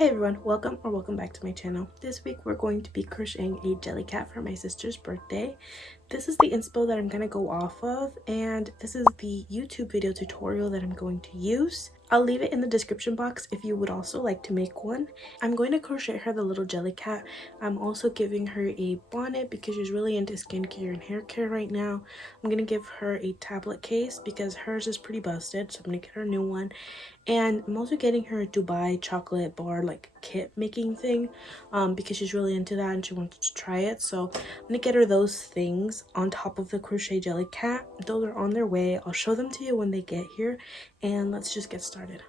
Hey everyone, welcome back to my channel. This week we're going to be crocheting a Jellycat for my sister's birthday. This is the inspo that I'm going to go off of, and this is the YouTube video tutorial that I'm going to use. I'll leave it in the description box if you would also like to make one. I'm going to crochet her the little Jellycat. I'm also giving her a bonnet because she's really into skincare and hair care right now. I'm going to give her a tablet case because hers is pretty busted, so I'm going to get her a new one. And I'm also getting her a Dubai chocolate bar like kit making thing because she's really into that and she wants to try it. So I'm gonna get her those things on top of the crochet Jellycat. Those are on their way. I'll show them to you when they get here, and let's just get started.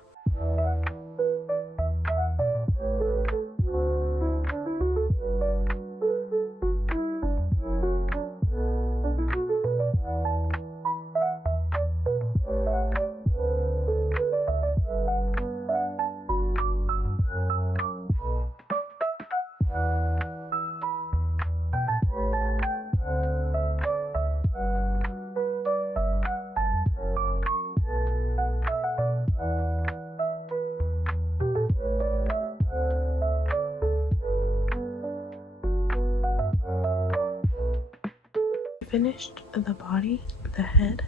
Finished the body, the head,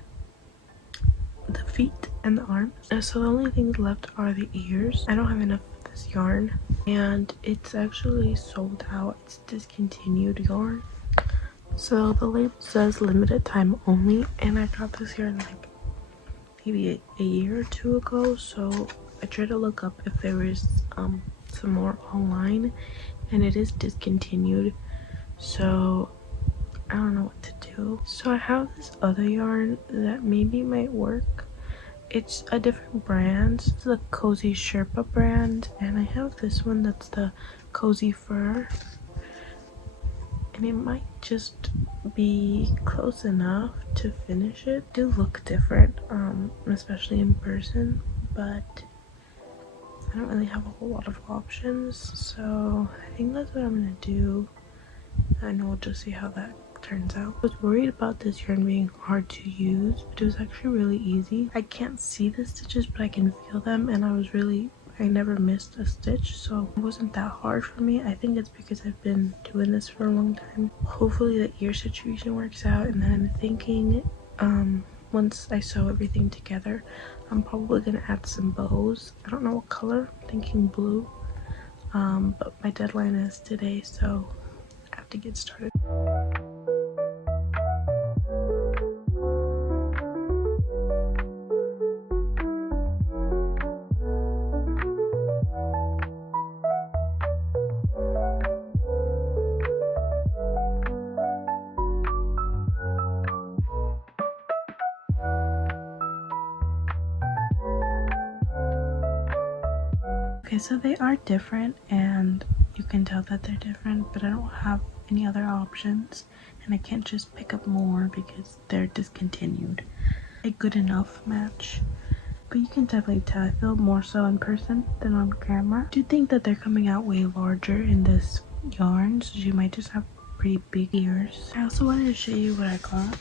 the feet, and the arms. So the only things left are the ears. I don't have enough of this yarn and it's actually sold out. It's discontinued yarn. So the label says limited time only, and I got this yarn like maybe a year or two ago. So I tried to look up if there was some more online, and it is discontinued. So I don't know what to do. So I have this other yarn that maybe might work. It's a different brand. It's the Cozy Sherpa brand, and I have this one that's the Cozy Fur, and it might just be close enough to finish it. They do look different, especially in person, but I don't really have a whole lot of options, so I think that's what I'm gonna do, and we'll just see how that turns out. I was worried about this yarn being hard to use, but it was actually really easy. I can't see the stitches, but I can feel them, and I never missed a stitch, so it wasn't that hard for me. I think it's because I've been doing this for a long time. Hopefully the ear situation works out, and then I'm thinking once I sew everything together, I'm probably gonna add some bows. I don't know what color. I'm thinking blue, but my deadline is today, so I have to get started. Okay, so they are different, and you can tell that they're different, but I don't have any other options, and I can't just pick up more because they're discontinued. A good enough match, but you can definitely tell I feel more so in person than on camera. I do think that they're coming out way larger in this yarn, so you might just have pretty big ears. I also wanted to show you what I got.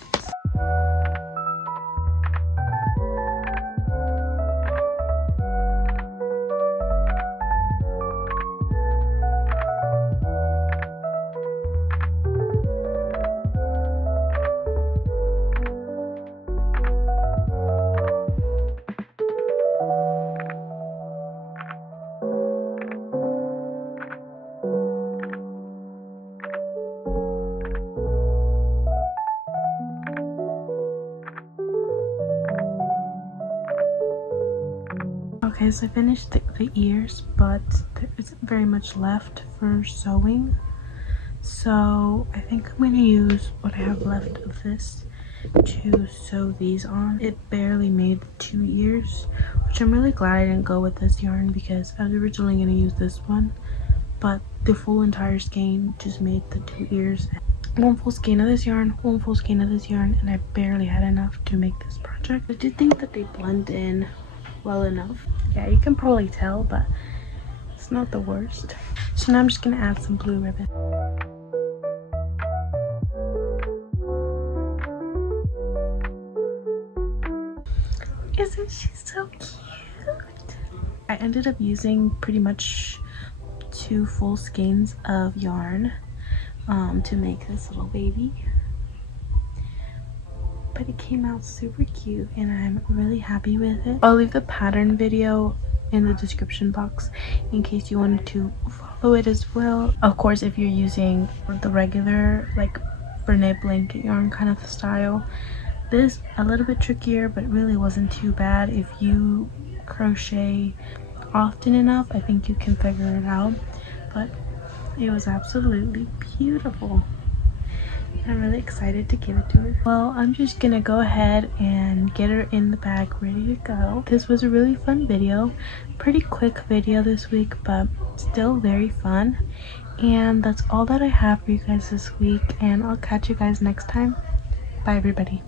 Okay, so I finished the ears, but there isn't very much left for sewing. So I think I'm going to use what I have left of this to sew these on. It barely made 2 ears, which I'm really glad I didn't go with this yarn because I was originally going to use this one, but the full entire skein just made the 2 ears. One full skein of this yarn, one full skein of this yarn, and I barely had enough to make this project. I do think that they blend in well enough. Yeah, you can probably tell, but it's not the worst. So now I'm just gonna add some blue ribbon. Isn't she so cute? I ended up using pretty much 2 full skeins of yarn to make this little baby. But it came out super cute and I'm really happy with it. I'll leave the pattern video in the description box in case you wanted to follow it as well. Of course, if you're using the regular like Brene blanket yarn kind of style, this a little bit trickier, but really wasn't too bad. If you crochet often enough, I think you can figure it out. But it was absolutely beautiful. I'm really excited to give it to her. Well, I'm just gonna go ahead and get her in the bag ready to go. This was a really fun video. Pretty quick video this week, but still very fun. And that's all that I have for you guys this week, and I'll catch you guys next time. Bye everybody.